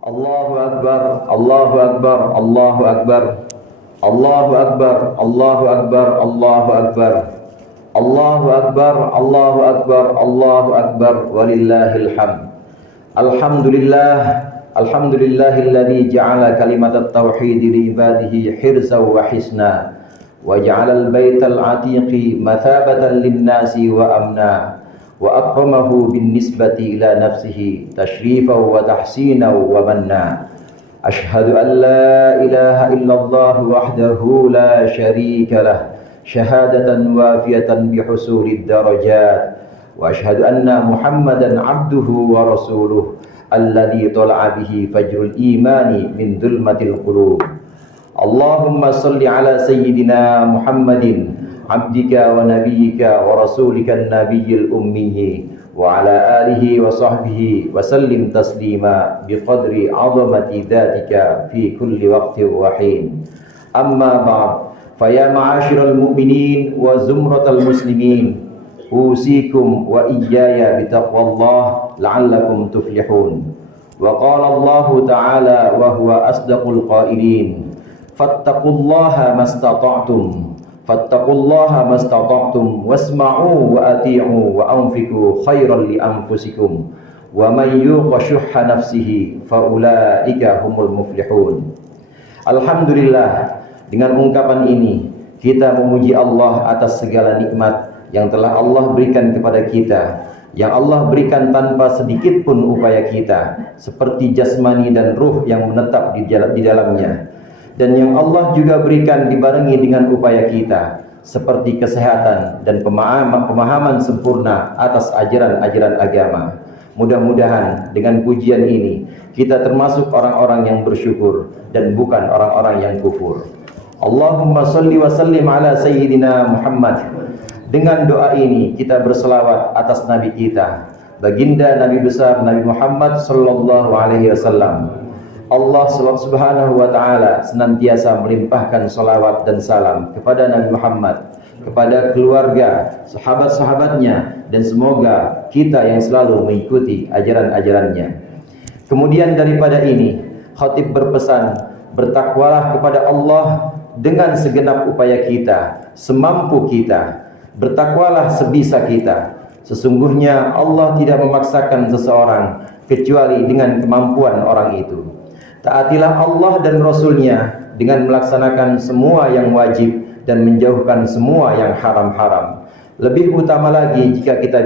Allahu Akbar, Allahu Akbar, Allahu Akbar, Allahu Akbar, Allahu Akbar, Allahu Akbar, Allahu Akbar, Allahu Akbar, Allahu Akbar, walillahil hamd. Alhamdulillah, alhamdulillahilladzi ja'ala kalimatat tauhid li ibadihi hirzan wa hisna wa ja'alal baital atiqi mathabatan lin-nasi wa amna wa akramahu bin nisbati ila nafsihi tashrifan wa tahsinan wa manna. Ashhadu an la ilaha illallah wahdahu la syarika lah syahadatan wafiyatan bihusulid darajat wa ashhadu anna Muhammadan abduhu wa rasuluh alladzi tala'a bihi fajrul imani min dhulmatil qulub. Allahumma salli ala sayyidina Muhammadin abdika wa nabiyyika wa rasulika an-nabiyyil ummi wa ala alihi wa sahbihi wa sallim taslima biqadri 'azamati dhatika fi kulli waqtin wa hin. Amma ba'd, fa ya ma'asyiral mu'minin wa zumratal muslimin, usikum wa iyaya bitaqwallah la'allakum tuflihun. Wa qala Allah ta'ala wa huwa asdaqul qailin, fattaqullaha mastata'tum, fattaqullaha mastata'tum wasma'u wa ati'u wa anfiqu khairan li anfusikum wa man yuqa syuhha nafsihi fa ulaika humul muflihun. Alhamdulillah, dengan ungkapan ini kita memuji Allah atas segala nikmat yang telah Allah berikan kepada kita, yang Allah berikan tanpa sedikit pun upaya kita, seperti jasmani dan ruh yang menetap di dalamnya, dan yang Allah juga berikan dibarengi dengan upaya kita, seperti kesehatan dan pemahaman sempurna atas ajaran-ajaran agama. Mudah-mudahan dengan pujian ini kita termasuk orang-orang yang bersyukur dan bukan orang-orang yang kufur. Allahumma salli wa sallim ala sayyidina Muhammad. Dengan doa ini kita berselawat atas Nabi kita, baginda Nabi besar Nabi Muhammad sallallahu alaihi wasallam. Allah subhanahu wa ta'ala senantiasa melimpahkan salawat dan salam kepada Nabi Muhammad, kepada keluarga, sahabat-sahabatnya, dan semoga kita yang selalu mengikuti ajaran-ajarannya. Kemudian daripada ini, khatib berpesan, bertakwalah kepada Allah dengan segenap upaya kita, semampu kita. Bertakwalah sebisa kita. Sesungguhnya Allah tidak memaksakan seseorang kecuali dengan kemampuan orang itu. Taatilah Allah dan Rasul-Nya dengan melaksanakan semua yang wajib dan menjauhkan semua yang haram-haram. Lebih utama lagi jika kita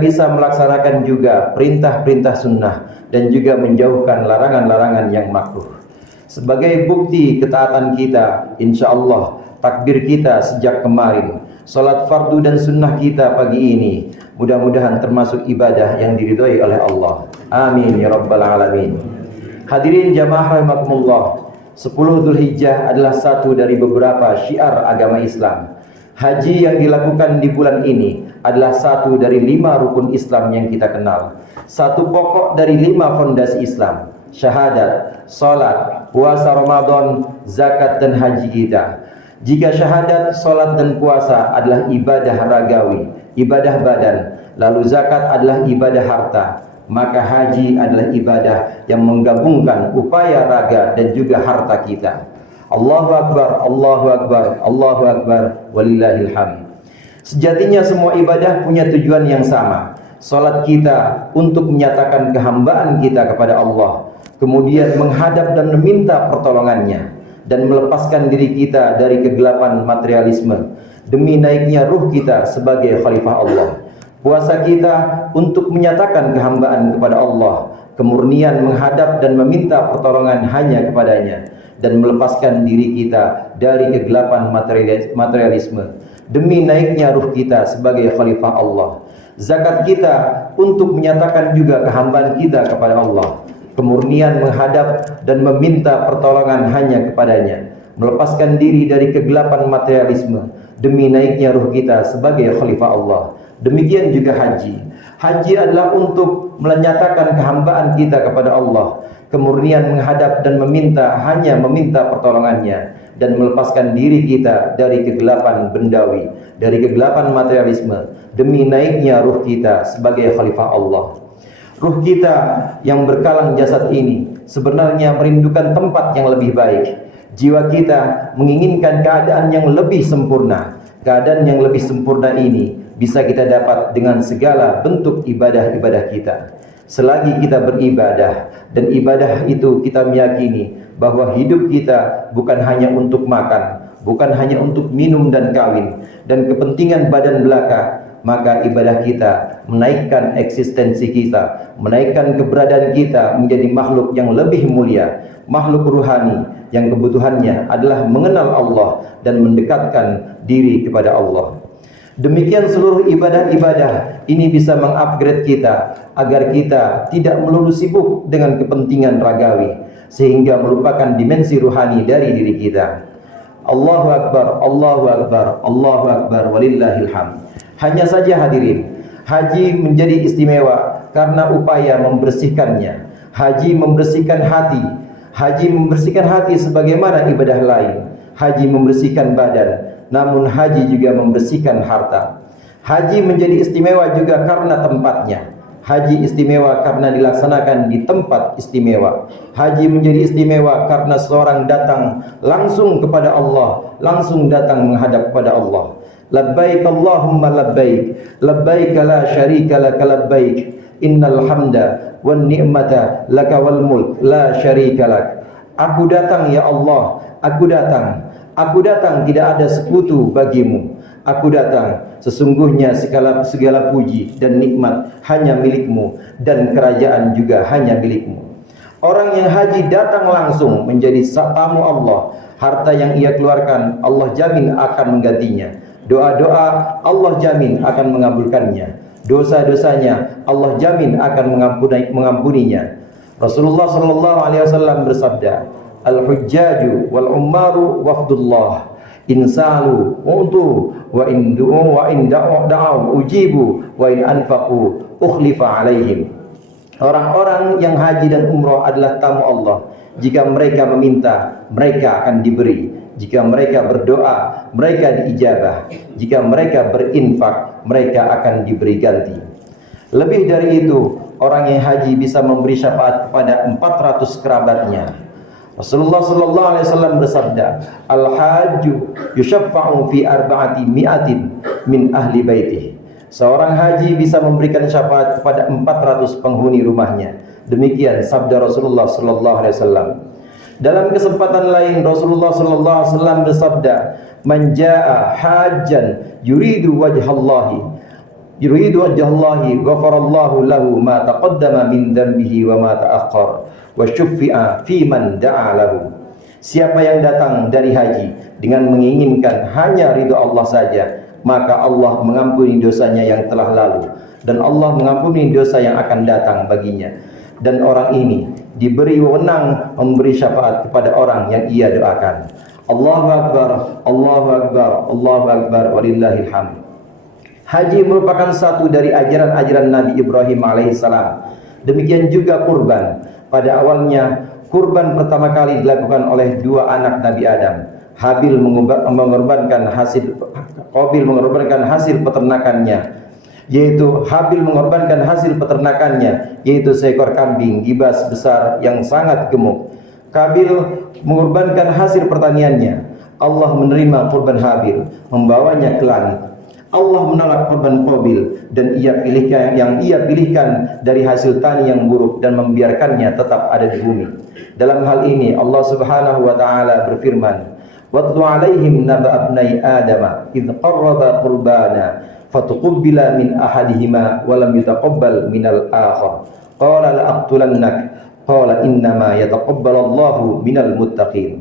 bisa melaksanakan juga perintah-perintah sunnah dan juga menjauhkan larangan-larangan yang makruh. Sebagai bukti ketaatan kita, insya Allah takbir kita sejak kemarin, salat fardu dan sunnah kita pagi ini, mudah-mudahan termasuk ibadah yang diridhoi oleh Allah. Amin ya rabbal alamin. Hadirin jamaah rahimakumullah, 10 Dzulhijjah adalah satu dari beberapa syiar agama Islam. Haji yang dilakukan di bulan ini adalah satu dari 5 rukun Islam yang kita kenal, satu pokok dari 5 fondasi Islam: syahadat, salat, puasa Ramadan, zakat dan haji kita. Jika syahadat, salat dan puasa adalah ibadah ragawi, ibadah badan, lalu zakat adalah ibadah harta, maka haji adalah ibadah yang menggabungkan upaya raga dan juga harta kita. Allahu Akbar, Allahu Akbar, Allahu Akbar, walillahil hamd. Sejatinya semua ibadah punya tujuan yang sama. Salat kita untuk menyatakan kehambaan kita kepada Allah, kemudian menghadap dan meminta pertolongannya, dan melepaskan diri kita dari kegelapan materialisme demi naiknya ruh kita sebagai khalifah Allah. Puasa kita untuk menyatakan kehambaan kepada Allah, kemurnian menghadap dan meminta pertolongan hanya kepadanya, dan melepaskan diri kita dari kegelapan materialisme demi naiknya ruh kita sebagai khalifah Allah. Zakat kita untuk menyatakan juga kehambaan kita kepada Allah, kemurnian menghadap dan meminta pertolongan hanya kepadanya, melepaskan diri dari kegelapan materialisme demi naiknya ruh kita sebagai khalifah Allah. Demikian juga haji. Haji adalah untuk menyatakan kehambaan kita kepada Allah, kemurnian menghadap dan hanya meminta pertolongannya, dan melepaskan diri kita dari kegelapan bendawi, dari kegelapan materialisme demi naiknya ruh kita sebagai khalifah Allah. Ruh kita yang berkalang jasad ini sebenarnya merindukan tempat yang lebih baik. Jiwa kita menginginkan keadaan yang lebih sempurna. Keadaan yang lebih sempurna ini bisa kita dapat dengan segala bentuk ibadah-ibadah kita. Selagi kita beribadah, dan ibadah itu kita meyakini bahwa hidup kita bukan hanya untuk makan, bukan hanya untuk minum dan kawin, dan kepentingan badan belaka, maka ibadah kita menaikkan eksistensi kita, menaikkan keberadaan kita menjadi makhluk yang lebih mulia, makhluk ruhani yang kebutuhannya adalah mengenal Allah dan mendekatkan diri kepada Allah. Demikian seluruh ibadah-ibadah ini bisa mengupgrade kita agar kita tidak melulu sibuk dengan kepentingan ragawi sehingga melupakan dimensi ruhani dari diri kita. Allahu Akbar, Allahu Akbar, Allahu Akbar, walillahil hamd. Hanya saja hadirin, haji menjadi istimewa karena upaya membersihkannya. Haji membersihkan hati. Haji membersihkan hati sebagaimana ibadah lain. Haji membersihkan badan, namun haji juga membersihkan harta. Haji menjadi istimewa juga karena tempatnya. Haji istimewa karena dilaksanakan di tempat istimewa. Haji menjadi istimewa karena seorang datang langsung kepada Allah, langsung datang menghadap kepada Allah. Labbaik Allahumma labbaik, labbaik la syarika laka labbaik, innal hamda wan ni'mata laka wal mulk la syarika lak. Aku datang ya Allah, aku datang. Aku datang, tidak ada sekutu bagimu. Aku datang, sesungguhnya segala puji dan nikmat hanya milikmu, dan kerajaan juga hanya milikmu. Orang yang haji datang langsung menjadi tamu Allah. Harta yang ia keluarkan Allah jamin akan menggantinya. Doa-doa Allah jamin akan mengabulkannya. Dosa-dosanya Allah jamin akan mengampuninya. Rasulullah SAW bersabda, al-hujjaju wal ummaru wafdullah, insalu utu wa in du'u wa in da'u ujibu wa in anfaqu ukhlifa alaihim. Orang-orang yang haji dan umrah adalah tamu Allah. Jika mereka meminta, mereka akan diberi. Jika mereka berdoa, mereka diijabah. Jika mereka berinfak, mereka akan diberi ganti. Lebih dari itu, orang yang haji bisa memberi syafaat kepada 400 kerabatnya. Rasulullah sallallahu alaihi wasallam bersabda, al-hajju yushaffa'u fi arba'ati mi'atin min ahli baitih. Seorang haji bisa memberikan syafaat kepada 400 penghuni rumahnya. Demikian sabda Rasulullah sallallahu alaihi wasallam. Dalam kesempatan lain Rasulullah sallallahu alaihi wasallam bersabda, man jaa hajjan yuridu wajhallahi ghafarallahu lahu ma taqaddama min dhanbihi wa ma ta'akhkhar wa syuffi'a fi man da'a lahu. Siapa yang datang dari haji dengan menginginkan hanya ridha Allah saja, maka Allah mengampuni dosanya yang telah lalu, dan Allah mengampuni dosa yang akan datang baginya. Dan orang ini diberi wewenang memberi syafaat kepada orang yang ia doakan. Allahu Akbar, Allahu Akbar, Allahu Akbar, walillahil hamd. Haji merupakan satu dari ajaran-ajaran Nabi Ibrahim alaihissalam. Demikian juga kurban. Pada awalnya kurban pertama kali dilakukan oleh dua anak Nabi Adam. Qabil mengorbankan hasil peternakannya, yaitu seekor kambing gibas besar yang sangat gemuk. Qabil mengorbankan hasil pertaniannya. Allah menerima kurban Habil, membawanya ke langit. Allah menolak kurban Qabil dan ia pilihkan dari hasil tani yang buruk dan membiarkannya tetap ada di bumi. Dalam hal ini Allah Subhanahu wa taala berfirman, وَاتْلُ عَلَيْهِمْ نَبَأَ ابْنَيْ آدَمَ إِذْ قَرَّبَا قُرْبَانًا فَتُقُبِّلَ مِنْ أَحَدِهِمَا وَلَمْ يُتَقَبَّلْ مِنَ الْآخَرِ قَالَ لَأَقْتُلَنَّكَ قَالَ إِنَّمَا يَتَقَبَّلُ اللَّهُ مِنَ الْمُتَّقِينَ.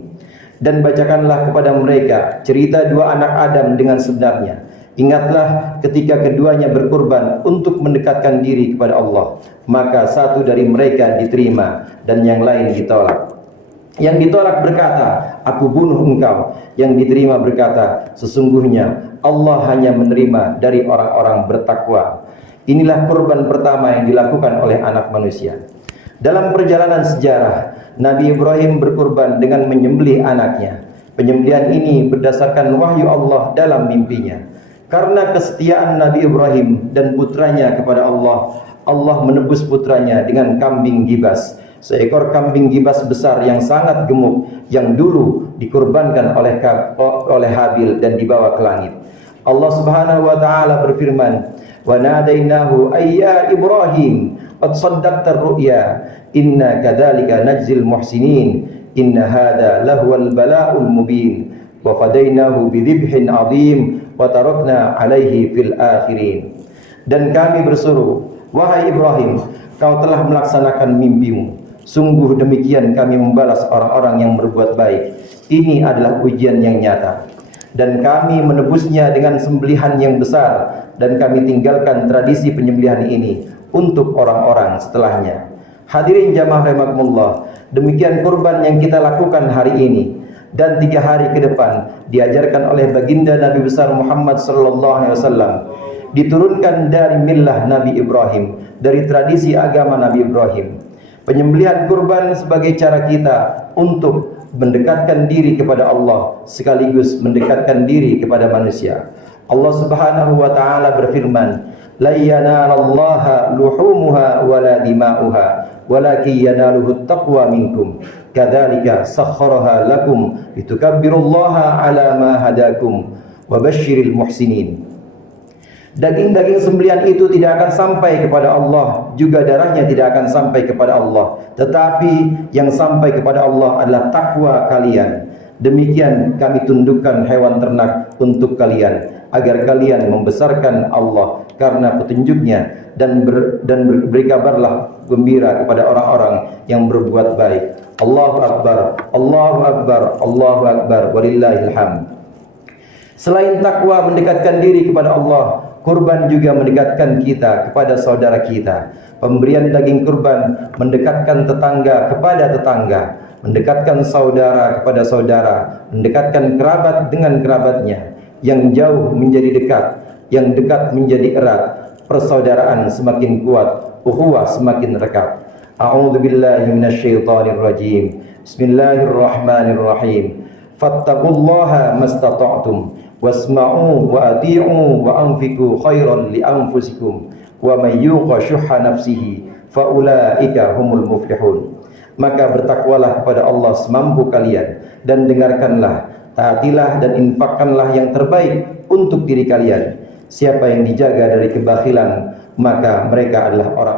Dan bacakanlah kepada mereka cerita dua anak Adam dengan sebenarnya. Ingatlah ketika keduanya berkurban untuk mendekatkan diri kepada Allah, maka satu dari mereka diterima dan yang lain ditolak. Yang ditolak berkata, aku bunuh engkau. Yang diterima berkata, sesungguhnya Allah hanya menerima dari orang-orang bertakwa. Inilah kurban pertama yang dilakukan oleh anak manusia. Dalam perjalanan sejarah, Nabi Ibrahim berkurban dengan menyembelih anaknya. Penyembelihan ini berdasarkan wahyu Allah dalam mimpinya. Karena kesetiaan Nabi Ibrahim dan putranya kepada Allah, Allah menebus putranya dengan kambing gibas, seekor kambing gibas besar yang sangat gemuk yang dulu dikurbankan oleh Habil dan dibawa ke langit. Allah Subhanahu wa taala berfirman, "Wa nadainahu ayya Ibrahim qad saddaqta ar-ru'ya inna kadzalika najzil muhsinin inna hadza lahuwal bala'ul mubin wa fadainahu bidzibhin 'adzim wa tarakna 'alaihi fil akhirin." Dan kami berseru, "Wahai Ibrahim, kau telah melaksanakan mimpimu. Sungguh demikian kami membalas orang-orang yang berbuat baik. Ini adalah ujian yang nyata." Dan kami menebusnya dengan sembelihan yang besar, dan kami tinggalkan tradisi penyembelihan ini untuk orang-orang setelahnya. Hadirin jamaah rahimakumullah, demikian kurban yang kita lakukan hari ini dan 3 hari ke depan diajarkan oleh baginda Nabi besar Muhammad sallallahu alaihi wasallam, diturunkan dari millah Nabi Ibrahim, dari tradisi agama Nabi Ibrahim. Penyembelihan kurban sebagai cara kita untuk mendekatkan diri kepada Allah sekaligus mendekatkan diri kepada manusia. Allah Subhanahu wa taala berfirman, "La yanalallaha luhumuha wala dima'uha, walakin yanaluhu taqwa minkum. Kadzalika sakhkharaha lakum litukabbirullaha ala ma hadakum wa basyiril muhsinin." Daging-daging sembelihan itu tidak akan sampai kepada Allah, juga darahnya tidak akan sampai kepada Allah, tetapi yang sampai kepada Allah adalah takwa kalian. Demikian kami tundukkan hewan ternak untuk kalian, agar kalian membesarkan Allah karena petunjuknya, dan beri kabarlah gembira kepada orang-orang yang berbuat baik. Allahu Akbar, Allahu Akbar, Allahu Akbar, walillahil hamd. Selain takwa mendekatkan diri kepada Allah, kurban juga mendekatkan kita kepada saudara kita. Pemberian daging kurban mendekatkan tetangga kepada tetangga, mendekatkan saudara kepada saudara, mendekatkan kerabat dengan kerabatnya. Yang jauh menjadi dekat, yang dekat menjadi erat, persaudaraan semakin kuat, ukhuwah semakin rekat. A'udzubillahi minasyaitonir rajim. Bismillahirrahmanirrahim. Fattaqullaha mastata'tum wasma'u wa ati'u wa anfiqu khairan li anfusikum wa may yuqa syuhha nafsihi fa ulaika humul muflihun. Maka bertakwalah kepada Allah semampu kalian, dan dengarkanlah, taatilah dan infakkanlah yang terbaik untuk diri kalian. Siapa yang dijaga dari kebakhilan, maka mereka adalah orang